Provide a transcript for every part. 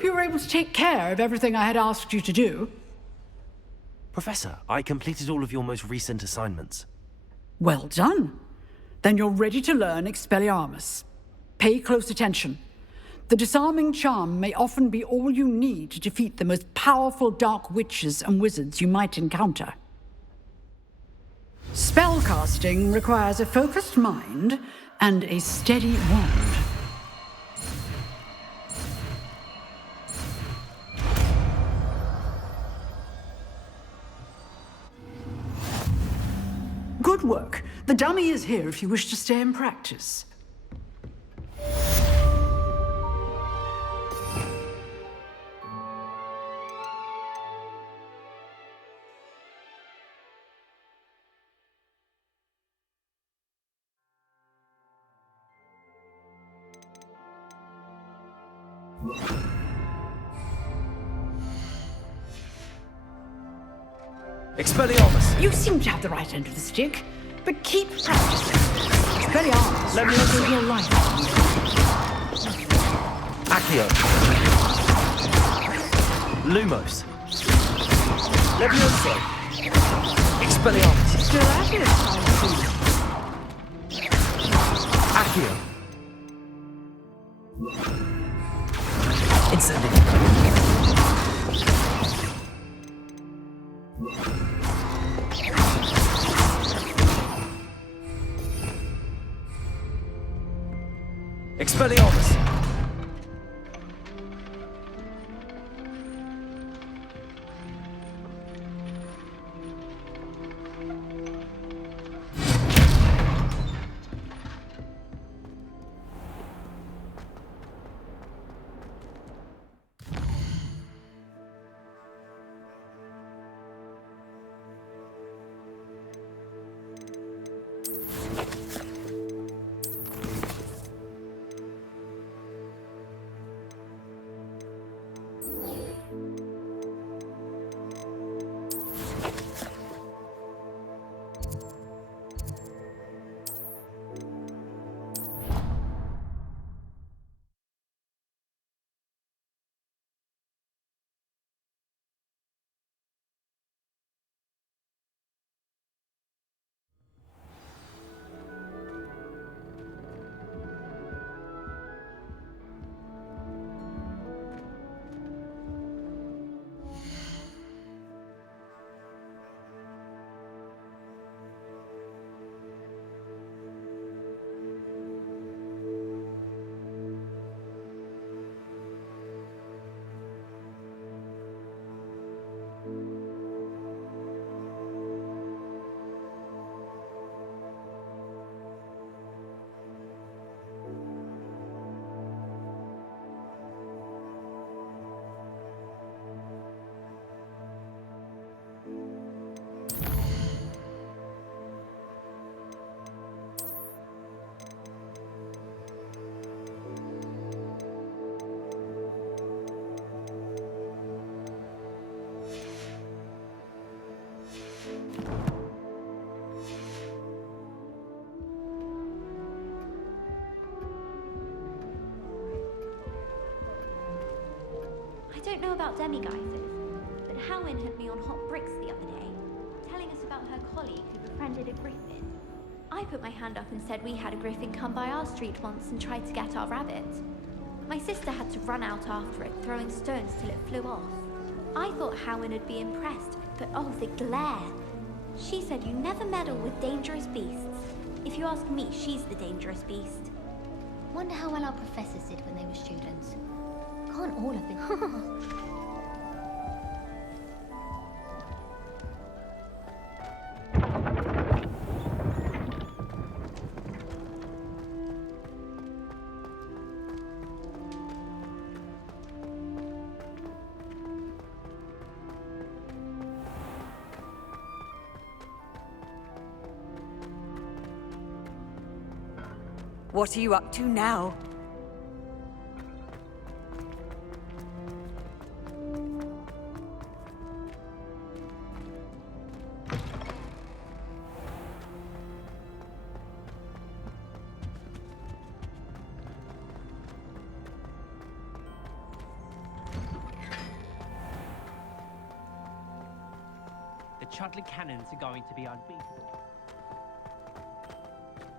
hope you were able to take care of everything I had asked you to do. Professor, I completed all of your most recent assignments. Well done. Then you're ready to learn Expelliarmus. Pay close attention. The disarming charm may often be all you need to defeat the most powerful dark witches and wizards you might encounter. Spellcasting requires a focused mind and a steady wand. Good work. The dummy is here if you wish to stay and practice. Expelliarmus! You seem to have the right end of the stick, but keep practicing. Expelliarmus Let me will know. save your life. Accio. Lumos. Levioso. Expelliarmus. Still at it, I Accio. Incendio. Expelliarmus! I don't know about demiguises, but Howin had me on hot bricks the other day, telling us about her colleague who befriended a griffin. I put my hand up and said we had a griffin come by our street once and tried to get our rabbit. My sister had to run out after it, throwing stones till it flew off. I thought Howin would be impressed, but oh, the glare. She said you never meddle with dangerous beasts. If you ask me, she's the dangerous beast. Wonder how well our professors did when they were students. Can't all have been. What are you up to now? The Chudley Cannons are going to be unbeatable.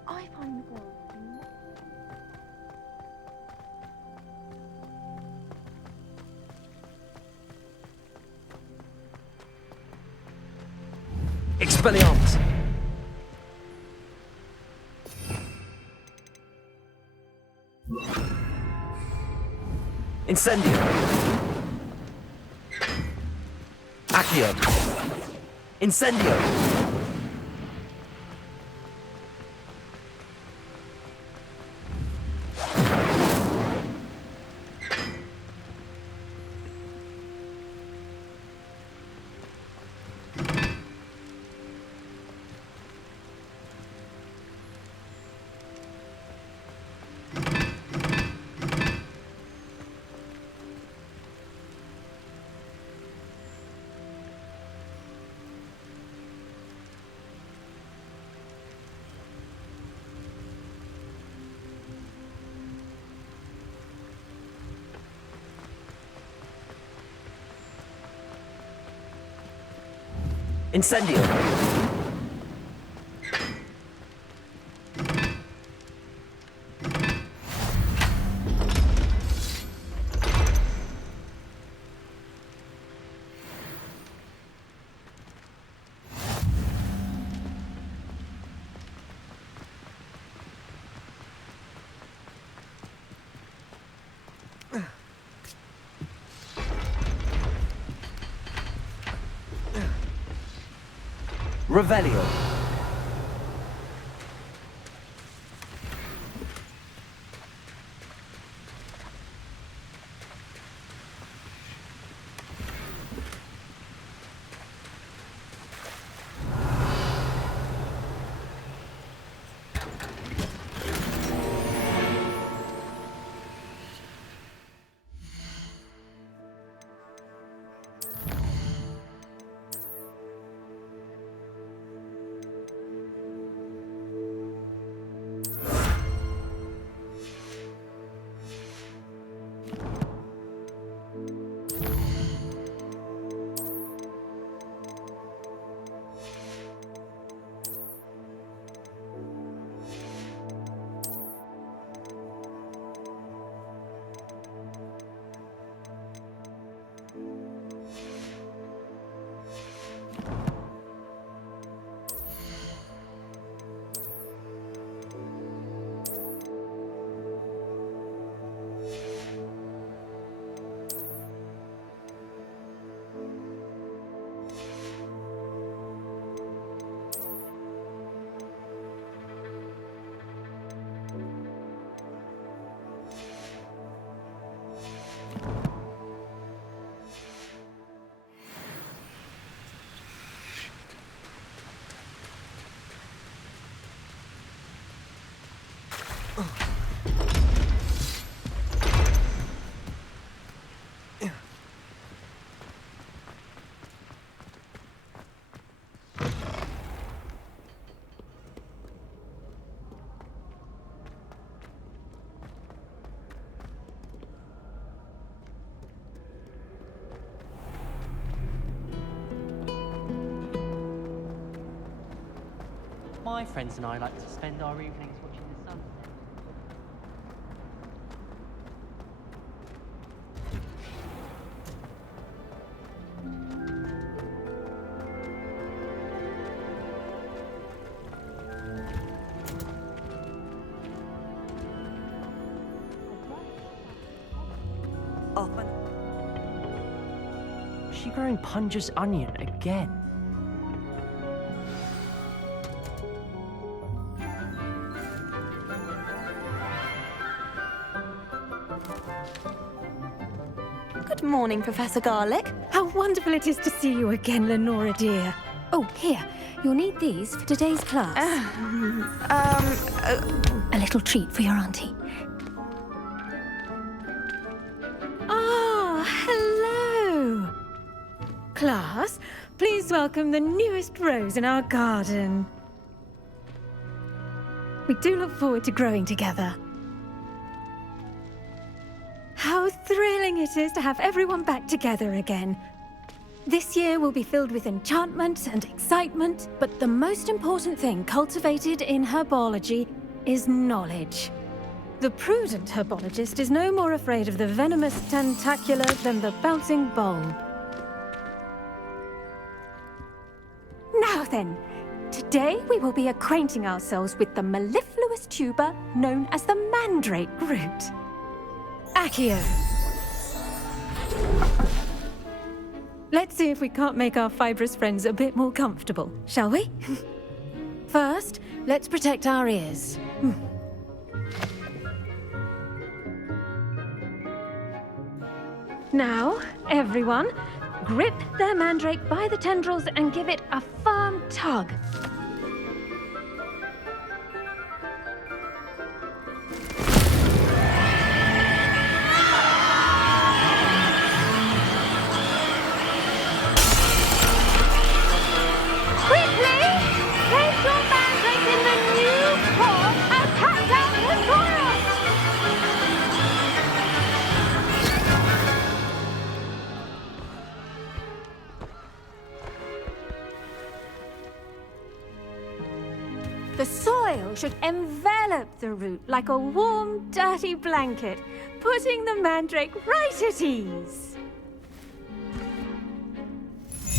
I find the girls. Expelliarmus! Incendio! Accio! Incendio! Incendio! Revelio. My friends and I like to spend our evenings watching the sunset. Often. Was she growing Punja's onion again? Good morning, Professor Garlick. How wonderful it is to see you again, Lenora dear. Oh, here. You'll need these for today's class. A little treat for your auntie. Ah, hello. Class, please welcome the newest rose in our garden. We do look forward to growing together. How thrilling it is to have everyone back together again. This year will be filled with enchantment and excitement, but the most important thing cultivated in herbology is knowledge. The prudent herbologist is no more afraid of the venomous tentacula than the bouncing bulb. Now then, today we will be acquainting ourselves with the mellifluous tuber known as the mandrake root. Accio. Let's see if we can't make our fibrous friends a bit more comfortable, shall we? First, let's protect our ears. Now, everyone, grip their mandrake by the tendrils and give it a firm tug. The soil should envelop the root like a warm, dirty blanket, putting the mandrake right at ease.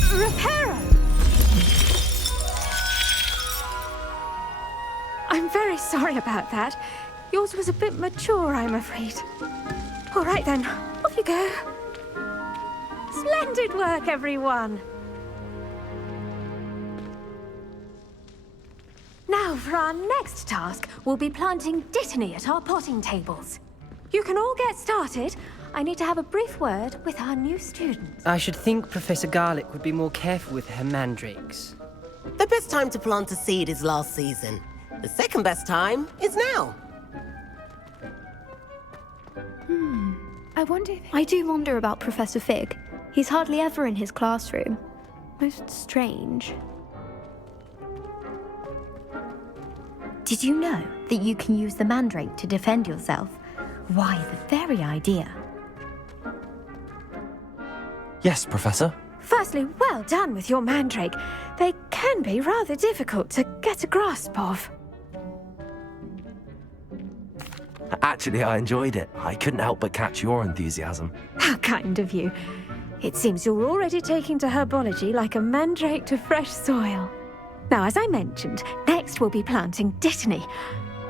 Reparo! I'm very sorry about that. Yours was a bit mature, I'm afraid. All right then, off you go. Splendid work, everyone. Now, for our next task, we'll be planting dittany at our potting tables. You can all get started. I need to have a brief word with our new students. I should think Professor Garlick would be more careful with her mandrakes. The best time to plant a seed is last season. The second best time is now. I do wonder about Professor Fig. He's hardly ever in his classroom. Most strange. Did you know that you can use the mandrake to defend yourself? Why, the very idea. Yes, Professor. Firstly, well done with your mandrake. They can be rather difficult to get a grasp of. Actually, I enjoyed it. I couldn't help but catch your enthusiasm. How kind of you. It seems you're already taking to herbology like a mandrake to fresh soil. Now, as I mentioned, next we'll be planting dittany.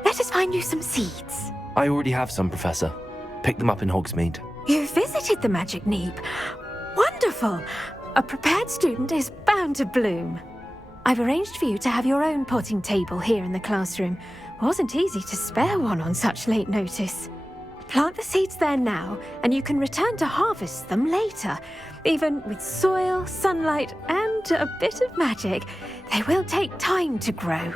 Let us find you some seeds. I already have some, Professor. Picked them up in Hogsmeade. You visited the Magic Neep. Wonderful! A prepared student is bound to bloom. I've arranged for you to have your own potting table here in the classroom. Wasn't easy to spare one on such late notice. Plant the seeds there now, and you can return to harvest them later. Even with soil, sunlight, and a bit of magic, they will take time to grow.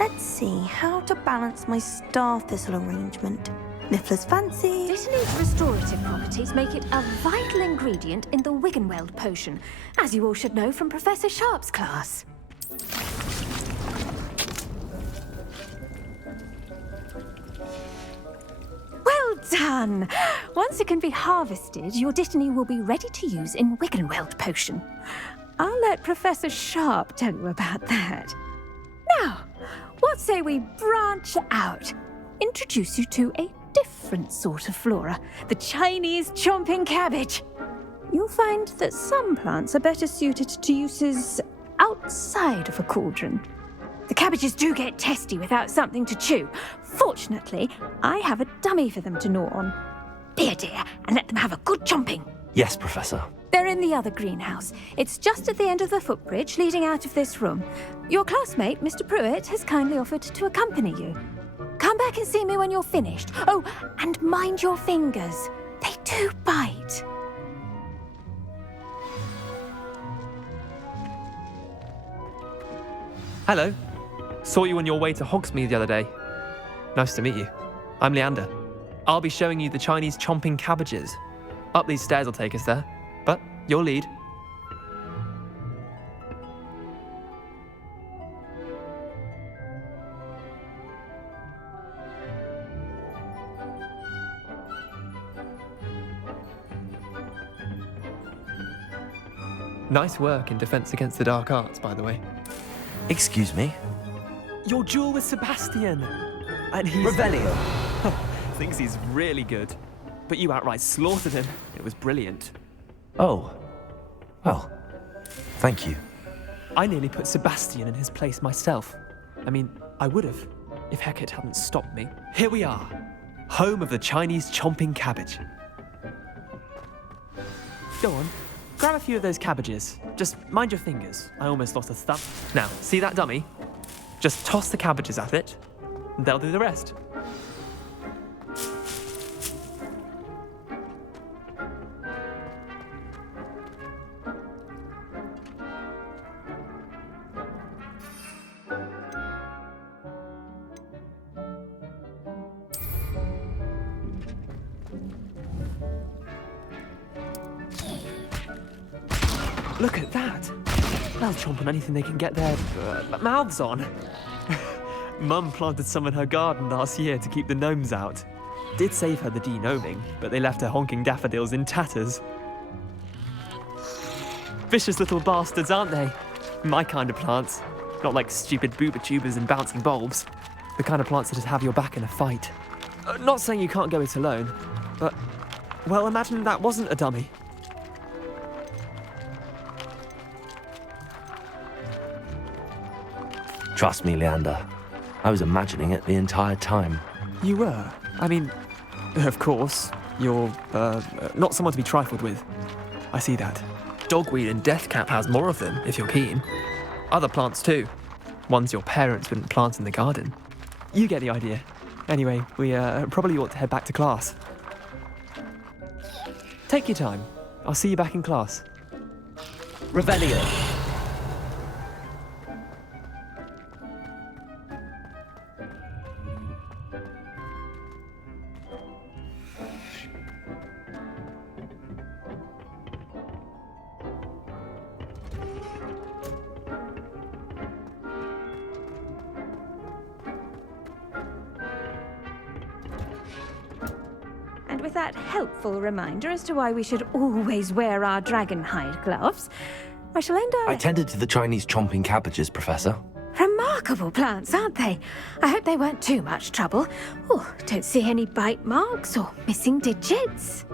Let's see how to balance my star thistle arrangement. Niffler's fancy. Dittany's restorative properties make it a vital ingredient in the Wiggenweld potion, as you all should know from Professor Sharp's class. Well done! Once it can be harvested, your dittany will be ready to use in Wiggenweld potion. I'll let Professor Sharp tell you about that. Now, what say we branch out? Introduce you to a different sort of flora, the Chinese chomping cabbage. You'll find that some plants are better suited to uses outside of a cauldron. The cabbages do get testy without something to chew. Fortunately, I have a dummy for them to gnaw on. Be a dear and let them have a good chomping. Yes, Professor. They're in the other greenhouse. It's just at the end of the footbridge leading out of this room. Your classmate, Mr. Pruitt, has kindly offered to accompany you. Come back and see me when you're finished. Oh, and mind your fingers. They do bite. Hello. Saw you on your way to Hogsmeade the other day. Nice to meet you. I'm Leander. I'll be showing you the Chinese chomping cabbages. Up these stairs will take us there, but you'll lead. Nice work in Defense Against the Dark Arts, by the way. Excuse me? Your duel with Sebastian! And he's... Revelio! thinks he's really good. But you outright slaughtered him. It was brilliant. Oh. Well, thank you. I nearly put Sebastian in his place myself. I mean, I would have, if Hecate hadn't stopped me. Here we are, home of the Chinese chomping cabbage. Go on, grab a few of those cabbages. Just mind your fingers. I almost lost a thumb. Now, see that dummy? Just toss the cabbages at it, and they'll do the rest. Look at that! They'll chomp on anything they can get their mouths on. Mum planted some in her garden last year to keep the gnomes out. Did save her the de-gnoming, but they left her honking daffodils in tatters. Vicious little bastards, aren't they? My kind of plants. Not like stupid booba tubers and bouncing bulbs. The kind of plants that'd have your back in a fight. Not saying you can't go it alone, but... well, imagine that wasn't a dummy. Trust me, Leander. I was imagining it the entire time. You were? I mean, of course, you're, not someone to be trifled with. I see that. Dogweed and deathcap has more of them, if you're keen. Other plants too. Ones your parents wouldn't plant in the garden. You get the idea. Anyway, we, probably ought to head back to class. Take your time. I'll see you back in class. Revelio! And with that helpful reminder as to why we should always wear our dragon hide gloves, I shall end our... I tended to the Chinese chomping cabbages, Professor. Remarkable plants, aren't they? I hope they weren't too much trouble. Oh, don't see any bite marks or missing digits.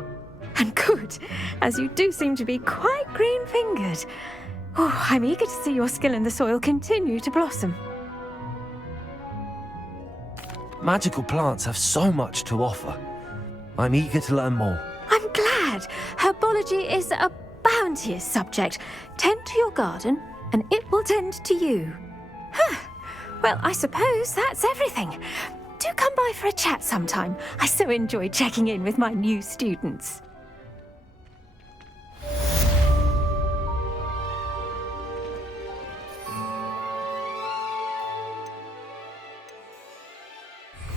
And good, as you do seem to be quite green-fingered. Oh, I'm eager to see your skill in the soil continue to blossom. Magical plants have so much to offer. I'm eager to learn more. I'm glad. Herbology is a bounteous subject. Tend to your garden, and it will tend to you. Huh. Well, I suppose that's everything. Do come by for a chat sometime. I so enjoy checking in with my new students.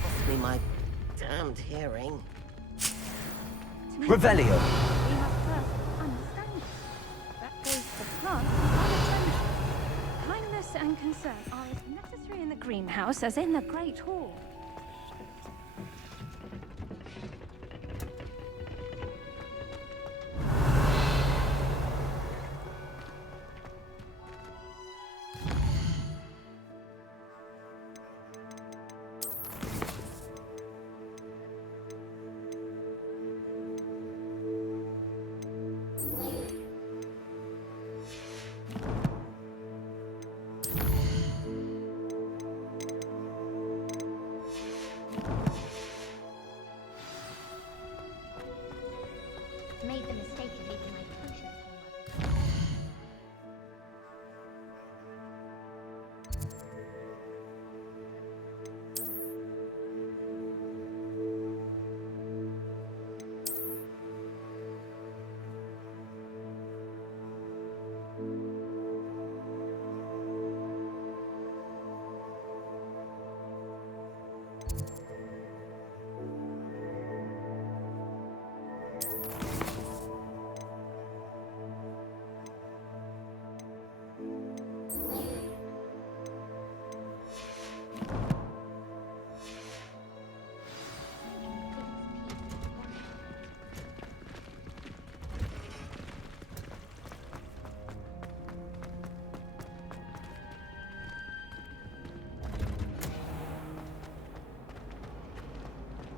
Cost me my damned hearing. Revelio! We must first understand. That goes for plants and attention. Kindness and concern are as necessary in the greenhouse as in the Great Hall.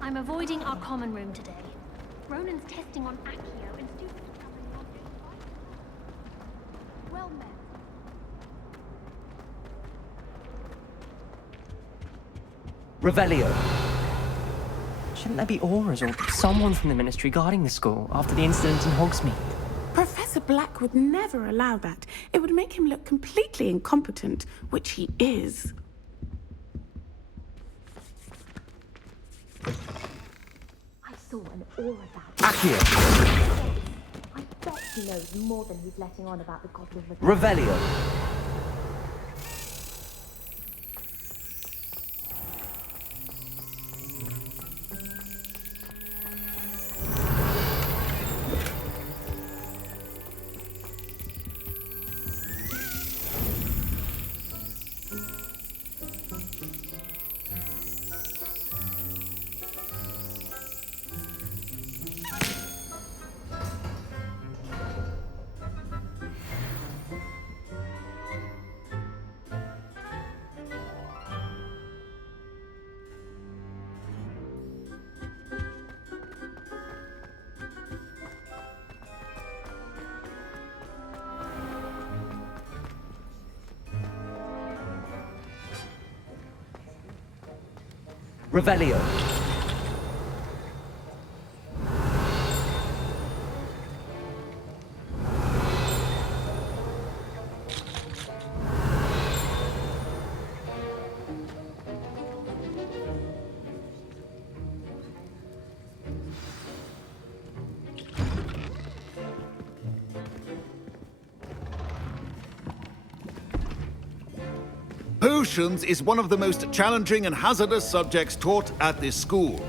I'm avoiding our common room today. Ronan's testing on Accio and students are traveling on day 5. Well met. Revelio. Shouldn't there be auras or someone from the Ministry guarding the school after the incident in Hogsmeade? Professor Black would never allow that. It would make him look completely incompetent, which he is. I saw an aura that. Accio. I bet he knows more than he's letting on about the Goblin Revelio. Revelio. Potions is one of the most challenging and hazardous subjects taught at this school.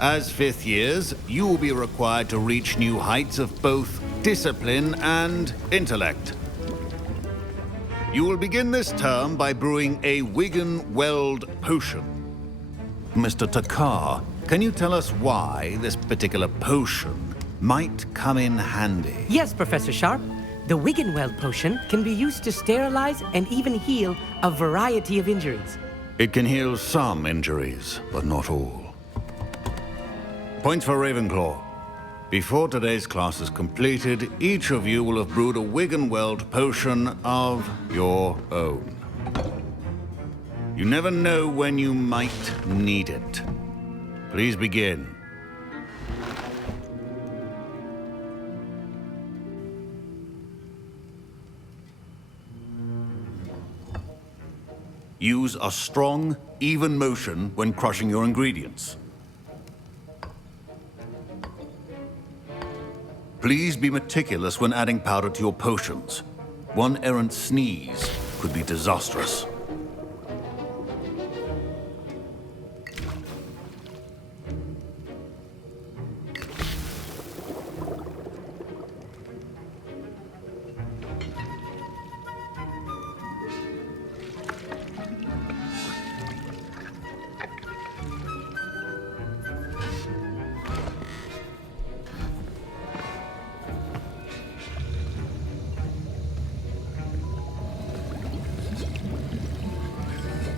As fifth years, you will be required to reach new heights of both discipline and intellect. You will begin this term by brewing a Wiggenweld potion. Mr. Takar, can you tell us why this particular potion might come in handy? Yes, Professor Sharp. The Wiggenweld potion can be used to sterilize and even heal a variety of injuries. It can heal some injuries, but not all. Points for Ravenclaw. Before today's class is completed, each of you will have brewed a Wiggenweld potion of your own. You never know when you might need it. Please begin. Use a strong, even motion when crushing your ingredients. Please be meticulous when adding powder to your potions. One errant sneeze could be disastrous.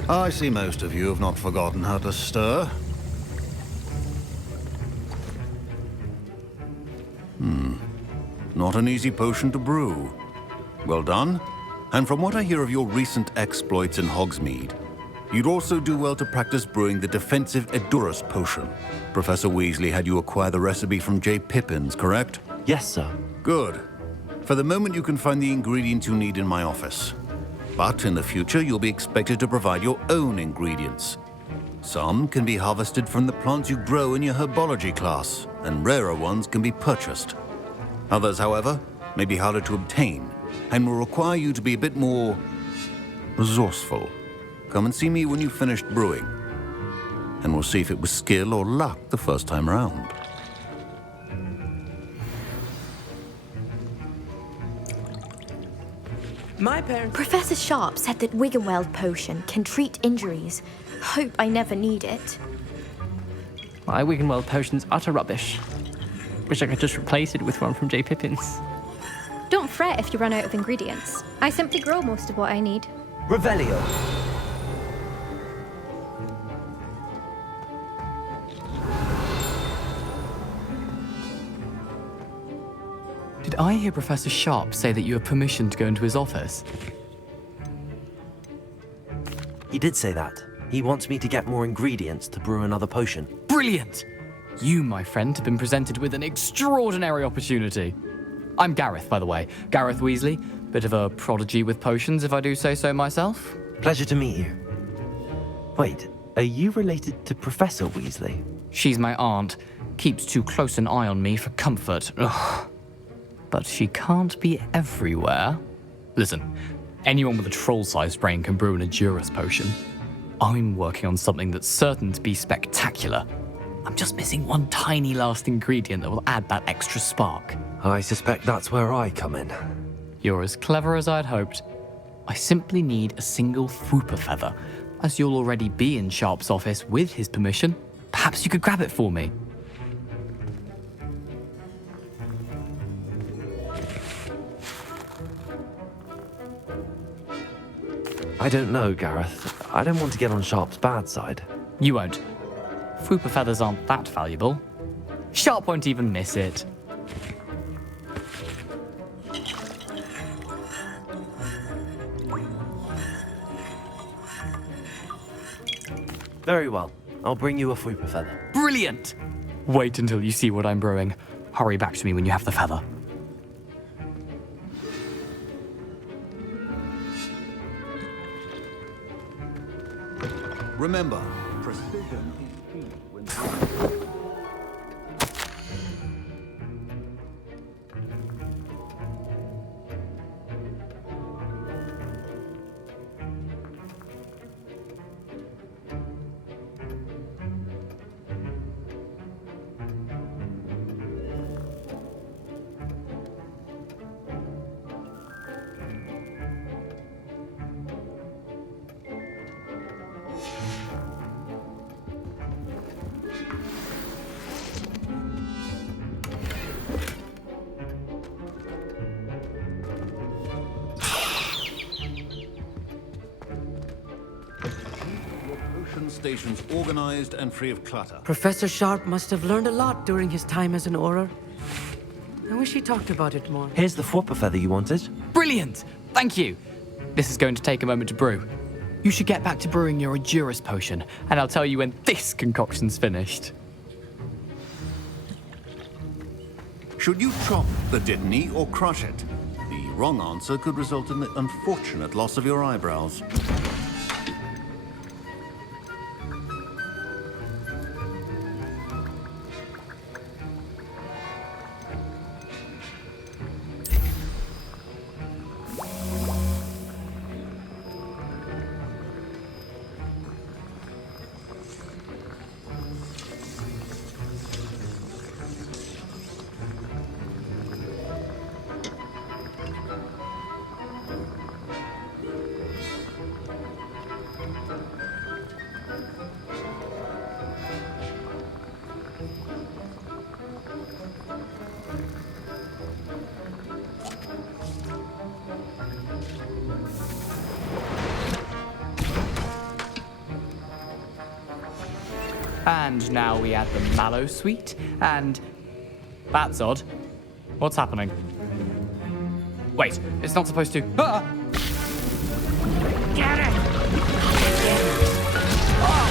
I see most of you have not forgotten how to stir. Not an easy potion to brew. Well done. And from what I hear of your recent exploits in Hogsmeade, you'd also do well to practice brewing the defensive Edurus potion. Professor Weasley had you acquire the recipe from J. Pippins, correct? Yes, sir. Good. For the moment, you can find the ingredients you need in my office. But in the future, you'll be expected to provide your own ingredients. Some can be harvested from the plants you grow in your herbology class, and rarer ones can be purchased. Others, however, may be harder to obtain, and will require you to be a bit more resourceful. Come and see me when you've finished brewing, and we'll see if it was skill or luck the first time around. My parents... Professor Sharp said that Wiggenweld potion can treat injuries. Hope I never need it. My Wiggenweld potion's utter rubbish. Wish I could just replace it with one from J. Pippins. Don't fret if you run out of ingredients. I simply grow most of what I need. Did I hear Professor Sharp say that you have permission to go into his office? He did say that. He wants me to get more ingredients to brew another potion. Brilliant! You, my friend, have been presented with an extraordinary opportunity. I'm Gareth, by the way. Gareth Weasley. Bit of a prodigy with potions, if I do say so myself. Pleasure to meet you. Wait, are you related to Professor Weasley? She's my aunt. Keeps too close an eye on me for comfort. Ugh. But she can't be everywhere. Listen, anyone with a troll-sized brain can brew an Edurus potion. I'm working on something that's certain to be spectacular. I'm just missing one tiny last ingredient that will add that extra spark. I suspect that's where I come in. You're as clever as I'd hoped. I simply need a single Fwooper feather. As you'll already be in Sharp's office with his permission, perhaps you could grab it for me. I don't know, Gareth. I don't want to get on Sharp's bad side. You won't. Fwooper feathers aren't that valuable. Sharp won't even miss it. Very well. I'll bring you a Fwooper feather. Brilliant! Wait until you see what I'm brewing. Hurry back to me when you have the feather. Remember, precision is key when... Stations organized and free of clutter. Professor Sharp must have learned a lot during his time as an Auror. I wish he talked about it more. Here's the Fwooper feather you wanted. Brilliant! Thank you! This is going to take a moment to brew. You should get back to brewing your Edurus potion, and I'll tell you when this concoction's finished. Should you chop the Dittany or crush it? The wrong answer could result in the unfortunate loss of your eyebrows. And now we add the mallow sweet, and... That's odd. What's happening? Wait, it's not supposed to... Ah! Get it! Oh!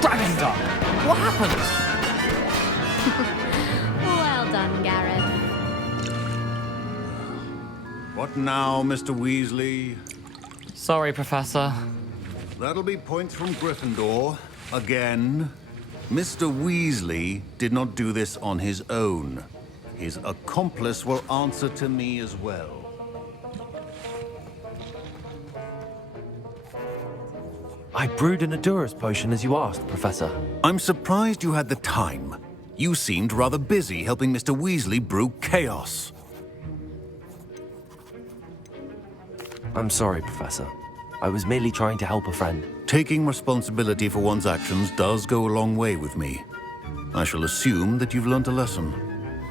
Dragon's Dog! What happened? Well done, Gareth. What now, Mr. Weasley? Sorry, Professor. That'll be points from Gryffindor. Again. Mr. Weasley did not do this on his own. His accomplice will answer to me as well. I brewed an Edurus potion as you asked, Professor. I'm surprised you had the time. You seemed rather busy helping Mr. Weasley brew chaos. I'm sorry, Professor. I was merely trying to help a friend. Taking responsibility for one's actions does go a long way with me. I shall assume that you've learnt a lesson.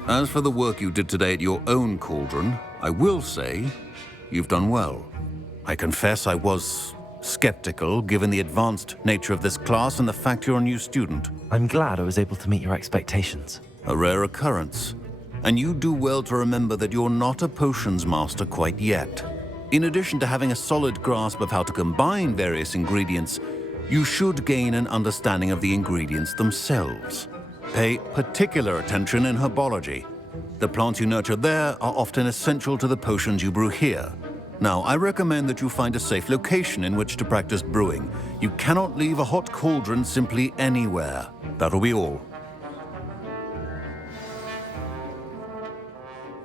As for the work you did today at your own cauldron, I will say you've done well. I confess I was skeptical given the advanced nature of this class and the fact you're a new student. I'm glad I was able to meet your expectations. A rare occurrence. and you do well to remember that you're not a potions master quite yet. In addition to having a solid grasp of how to combine various ingredients, you should gain an understanding of the ingredients themselves. Pay particular attention in herbology. The plants you nurture there are often essential to the potions you brew here. Now, I recommend that you find a safe location in which to practice brewing. You cannot leave a hot cauldron simply anywhere. That'll be all.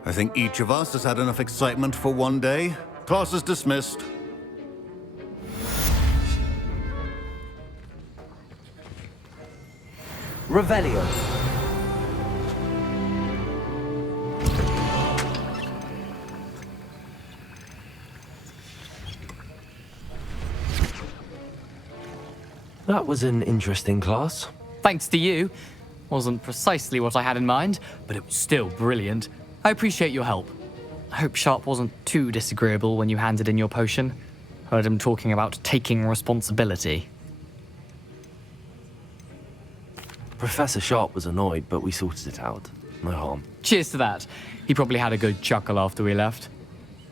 I think each of us has had enough excitement for one day. Class is dismissed. Revelio. That was an interesting class. Thanks to you. Wasn't precisely what I had in mind, but it was still brilliant. I appreciate your help. I hope Sharp wasn't too disagreeable when you handed in your potion. Heard him talking about taking responsibility. Professor Sharp was annoyed, but we sorted it out. No harm. Cheers to that. He probably had a good chuckle after we left.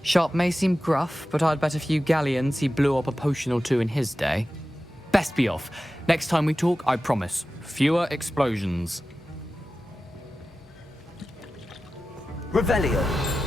Sharp may seem gruff, but I'd bet a few galleons he blew up a potion or two in his day. Best be off. Next time we talk, I promise, fewer explosions. Revelio.